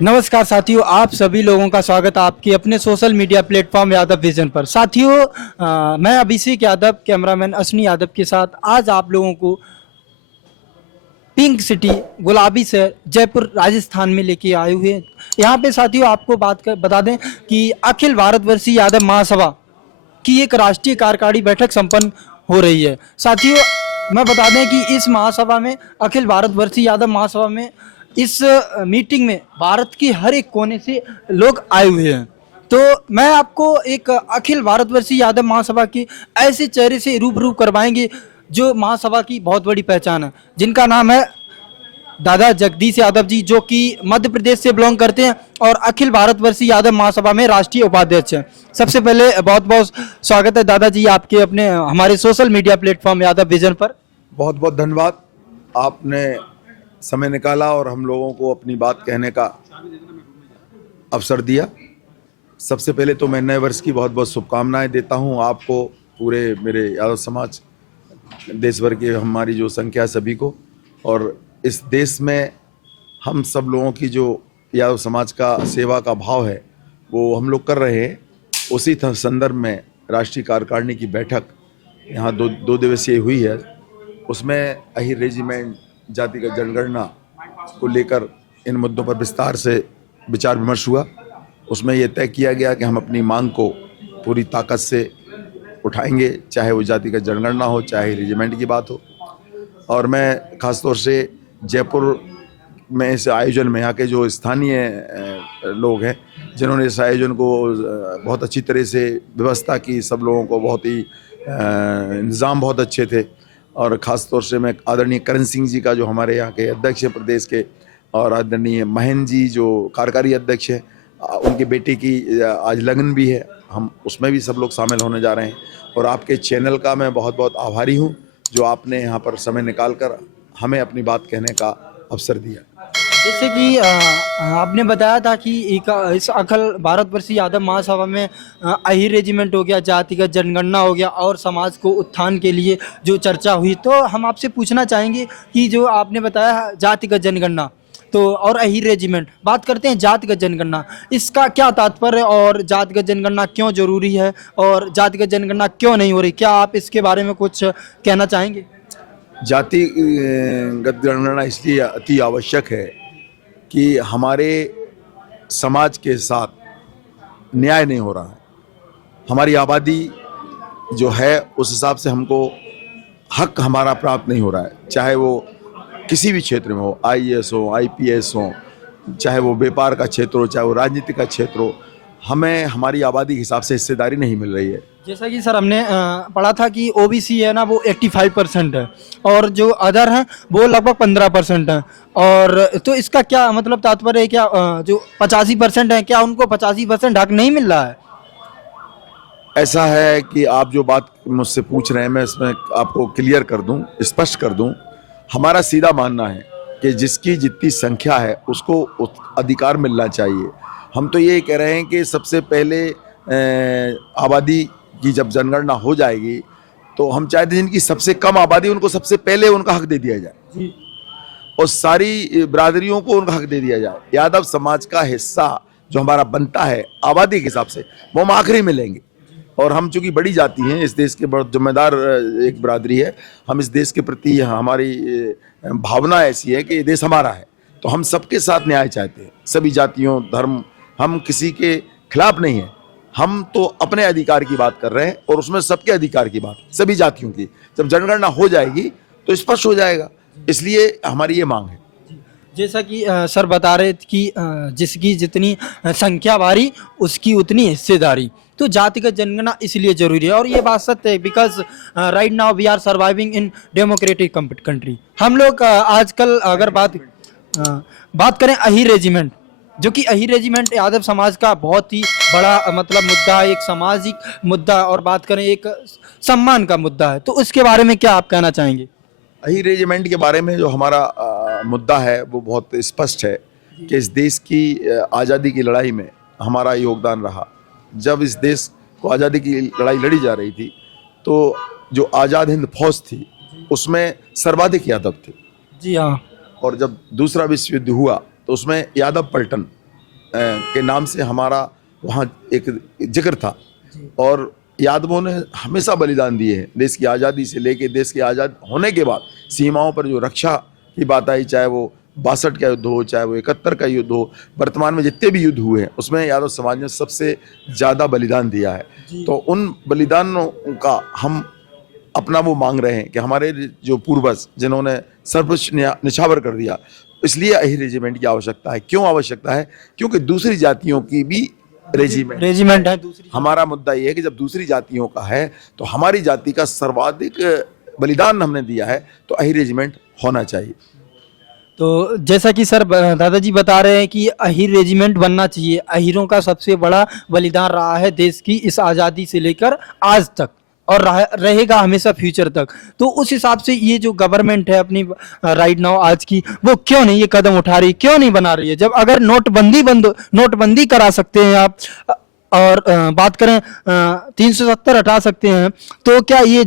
नमस्कार साथियों, आप सभी लोगों का स्वागत है आपके अपने social media platform Yadav vision पर। साथियों, मैं अभिषेक यादव, कैमरामैन अश्विनी यादव के साथ आज आप लोगों को पिंक सिटी गुलाबी शहर जयपुर राजस्थान में लेके आए हुए हैं। यहाँ पे साथियों आपको बता दें कि अखिल भारतवर्षीय यादव महासभा की एक राष्ट्रीय कार्यकारिणी बैठक संपन्न हो रही है। साथियों, मैं बता दें कि इस महासभा में अखिल भारतवर्षीय यादव महासभा में इस मीटिंग में भारत की हर एक कोने से लोग आए हुए हैं। तो मैं आपको एक अखिल भारतवर्षीय यादव महासभा की ऐसे चेहरे से रूबरू करवाएंगे जो महासभा की बहुत बड़ी पहचान है, जिनका नाम है दादा जगदीश यादव जी, जो कि मध्य प्रदेश से बिलोंग करते हैं और अखिल भारतवर्षीय यादव महासभा में राष्ट्रीय उपाध्यक्ष हैं। सबसे पहले बहुत बहुत स्वागत है दादा जी आपके अपने हमारे social media platform Yadav vision पर। बहुत बहुत धन्यवाद, आपने समय निकाला और हम लोगों को अपनी बात कहने का अवसर दिया। सबसे पहले तो मैं नए वर्ष की बहुत बहुत शुभकामनाएं देता हूं आपको, पूरे मेरे यादव समाज, देश भर के हमारी जो संख्या है सभी को। और इस देश में हम सब लोगों की जो यादव समाज का सेवा का भाव है वो हम लोग कर रहे हैं। उसी संदर्भ में राष्ट्रीय कार्यकारिणी की बैठक यहाँ दो दिवसीय हुई है। उसमें अहिर रेजिमेंट, जातिगत जनगणना को लेकर इन मुद्दों पर विस्तार से विचार विमर्श हुआ। उसमें यह तय किया गया कि हम अपनी मांग को पूरी ताकत से उठाएंगे, चाहे वो जातिगत जनगणना हो, चाहे रेजिमेंट की बात हो। और मैं खासतौर से जयपुर में इस आयोजन में यहाँ के जो स्थानीय लोग हैं जिन्होंने इस आयोजन को बहुत अच्छी तरह से व्यवस्था की, सब लोगों को बहुत ही इंतज़ाम बहुत अच्छे थे। और ख़ास तौर से मैं आदरणीय करण सिंह जी का, जो हमारे यहाँ के अध्यक्ष हैं प्रदेश के, और आदरणीय महेंद्र जी जो कार्यकारी अध्यक्ष हैं, उनके बेटे की आज लगन भी है, हम उसमें भी सब लोग शामिल होने जा रहे हैं। और आपके चैनल का मैं बहुत बहुत आभारी हूँ जो आपने यहाँ पर समय निकाल कर हमें अपनी बात कहने का अवसर दिया। जैसे कि आपने बताया था कि इस अखिल भारतवर्षीय यादव महासभा में अहिर रेजिमेंट हो गया, जातिगत जनगणना हो गया और समाज को उत्थान के लिए जो चर्चा हुई, तो हम आपसे पूछना चाहेंगे कि जो आपने बताया जातिगत जनगणना तो और अहिर रेजिमेंट, बात करते हैं जातिगत जनगणना, इसका क्या तात्पर्य और जातिगत जनगणना क्यों जरूरी है और जातिगत जनगणना क्यों नहीं हो रही, क्या आप इसके बारे में कुछ कहना चाहेंगे? जातिगत जनगणना इसलिए अति आवश्यक है कि हमारे समाज के साथ न्याय नहीं हो रहा है। हमारी आबादी जो है उस हिसाब से हमको हक हमारा प्राप्त नहीं हो रहा है, चाहे वो किसी भी क्षेत्र में हो, आईएएस हो, आईपीएस हो, चाहे वो व्यापार का क्षेत्र हो, चाहे वो राजनीति का क्षेत्र हो, हमें हमारी आबादी के हिसाब से हिस्सेदारी नहीं मिल रही है। जैसा कि सर हमने पढ़ा था कि ओबीसी है ना वो 85% है और जो अदर हैं वो लगभग 15% है। और तो इसका क्या मतलब तात्पर्य है, क्या जो 85% है क्या उनको 85% हक नहीं मिल रहा है? ऐसा है कि आप जो बात मुझसे पूछ रहे हैं मैं इसमें आपको क्लियर कर दूं, स्पष्ट कर दूं। हमारा सीधा मानना है कि जिसकी जितनी संख्या है उसको अधिकार मिलना चाहिए। हम तो ये कह रहे हैं कि सबसे पहले आबादी की जब जनगणना हो जाएगी तो हम चाहते हैं जिनकी सबसे कम आबादी उनको सबसे पहले उनका हक दे दिया जाए और सारी बिरादरियों को उनका हक दे दिया जाए। यादव समाज का हिस्सा जो हमारा बनता है आबादी के हिसाब से वो हम आखिरी में लेंगे। और हम चूंकि बड़ी जाति हैं, इस देश के बहुत जिम्मेदार एक बिरादरी है, हम इस देश के प्रति हमारी भावना ऐसी है कि ये देश हमारा है, तो हम सबके साथ न्याय चाहते हैं, सभी जातियों, धर्म, हम किसी के खिलाफ नहीं है। हम तो अपने अधिकार की बात कर रहे हैं और उसमें सबके अधिकार की बात, सभी जातियों की। जब जनगणना हो जाएगी तो स्पष्ट हो जाएगा, इसलिए हमारी ये मांग है। जैसा कि सर बता रहे थे कि जिसकी जितनी संख्या बारी उसकी उतनी हिस्सेदारी, तो जातिगत जनगणना इसलिए जरूरी है। और ये बात सत्य है, because right now we are surviving in democratic country. हम लोग आजकल अगर बात करें अहिर रेजिमेंट, जो कि अहिर रेजिमेंट यादव समाज का बहुत ही बड़ा मतलब मुद्दा है, एक सामाजिक मुद्दा, और बात करें एक सम्मान का मुद्दा है, तो उसके बारे में क्या आप कहना चाहेंगे? अहिर रेजिमेंट के बारे में जो हमारा मुद्दा है वो बहुत स्पष्ट है कि इस देश की आज़ादी की लड़ाई में हमारा योगदान रहा। जब इस देश को आज़ादी की लड़ाई लड़ी जा रही थी तो जो आज़ाद हिंद फौज थी उसमें सर्वाधिक यादव थे। जी हाँ। और जब दूसरा विश्व युद्ध हुआ तो उसमें यादव पलटन के नाम से हमारा वहाँ एक जिक्र था। और यादवों ने हमेशा बलिदान दिए हैं, देश की आज़ादी से लेके देश के आज़ाद होने के बाद सीमाओं पर जो रक्षा की बात आई, चाहे वो 62 का युद्ध हो, चाहे वो 71 का युद्ध हो, वर्तमान में जितने भी युद्ध हुए हैं उसमें यादव समाज ने सबसे ज़्यादा बलिदान दिया है। तो उन बलिदानों का हम अपना वो मांग रहे हैं कि हमारे जो पूर्वज जिन्होंने सर्वोच्च निछावर कर दिया, इसलिए अहिर रेजिमेंट की आवश्यकता है। क्यों आवश्यकता है? क्योंकि दूसरी जातियों की भी रेजिमेंट है दूसरी। हमारा मुद्दा ये है कि जब दूसरी जातियों का है तो हमारी जाति का सर्वाधिक बलिदान हमने दिया है, तो अहिर रेजिमेंट होना चाहिए। तो जैसा कि सर दादाजी बता रहे हैं कि अहिर रेजिमेंट बनना चाहिए। अहिरों का सबसे बड़ा बलिदान रहा है देश की इस आज़ादी से लेकर आज तक, और रहेगा हमेशा फ्यूचर तक। तो उस हिसाब से ये जो गवर्नमेंट है अपनी राइट नाउ आज की, वो क्यों नहीं ये कदम उठा रही, क्यों नहीं बना रही है? जब अगर नोटबंदी करा सकते हैं आप, और बात करें 370 हटा सकते हैं, तो क्या ये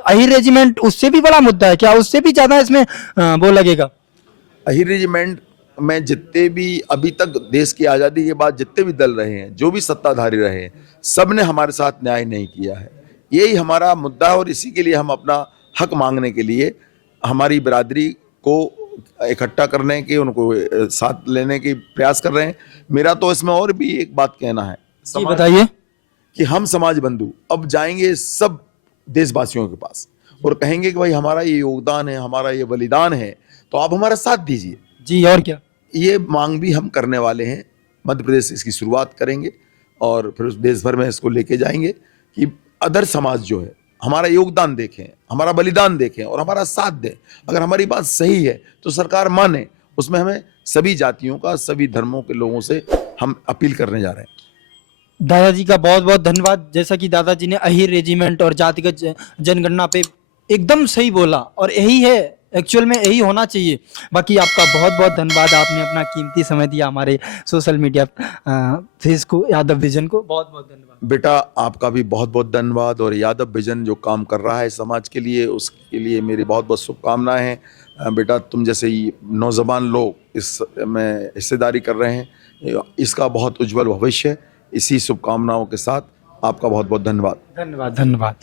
अहिर रेजिमेंट उससे भी बड़ा मुद्दा है? क्या उससे भी ज्यादा इसमें वो लगेगा? अहिर रेजिमेंट में जितने भी अभी तक देश की आज़ादी के बाद जितने भी दल रहे हैं, जो भी सत्ताधारी रहे हैं, सब ने हमारे साथ न्याय नहीं किया है। यही हमारा मुद्दा है और इसी के लिए हम अपना हक मांगने के लिए हमारी बिरादरी को इकट्ठा करने के, उनको साथ लेने के प्रयास कर रहे हैं। मेरा तो इसमें और भी एक बात कहना है, जी बताइए। कि हम समाज बंधु अब जाएंगे सब देशवासियों के पास और कहेंगे कि भाई हमारा ये योगदान है, हमारा ये बलिदान है, तो आप हमारा साथ दीजिए। जी, और क्या? ये मांग भी हम करने वाले हैं। मध्य प्रदेश से इसकी शुरुआत करेंगे और फिर देश भर में इसको लेके जाएंगे कि अदर समाज जो है हमारा योगदान देखें, हमारा बलिदान देखें और हमारा साथ दें। अगर हमारी बात सही है तो सरकार माने। उसमें हमें सभी जातियों का, सभी धर्मों के लोगों से हम अपील करने जा रहे हैं। दादाजी का बहुत बहुत धन्यवाद। जैसा कि दादाजी ने अहिर रेजिमेंट और जातिगत जनगणना पे एकदम सही बोला, और यही है, एक्चुअल में यही होना चाहिए। बाकी आपका बहुत बहुत धन्यवाद, आपने अपना कीमती समय दिया हमारे सोशल मीडिया फेस को, यादव विजन को। बहुत बहुत धन्यवाद बेटा, आपका भी बहुत बहुत धन्यवाद। और यादव विजन जो काम कर रहा है समाज के लिए, उसके लिए मेरी बहुत बहुत शुभकामनाएं हैं। बेटा, तुम जैसे ही नौजवान लोग इसमें हिस्सेदारी कर रहे हैं, इसका बहुत उज्जवल भविष्य है। इसी शुभकामनाओं के साथ आपका बहुत बहुत धन्यवाद। धन्यवाद।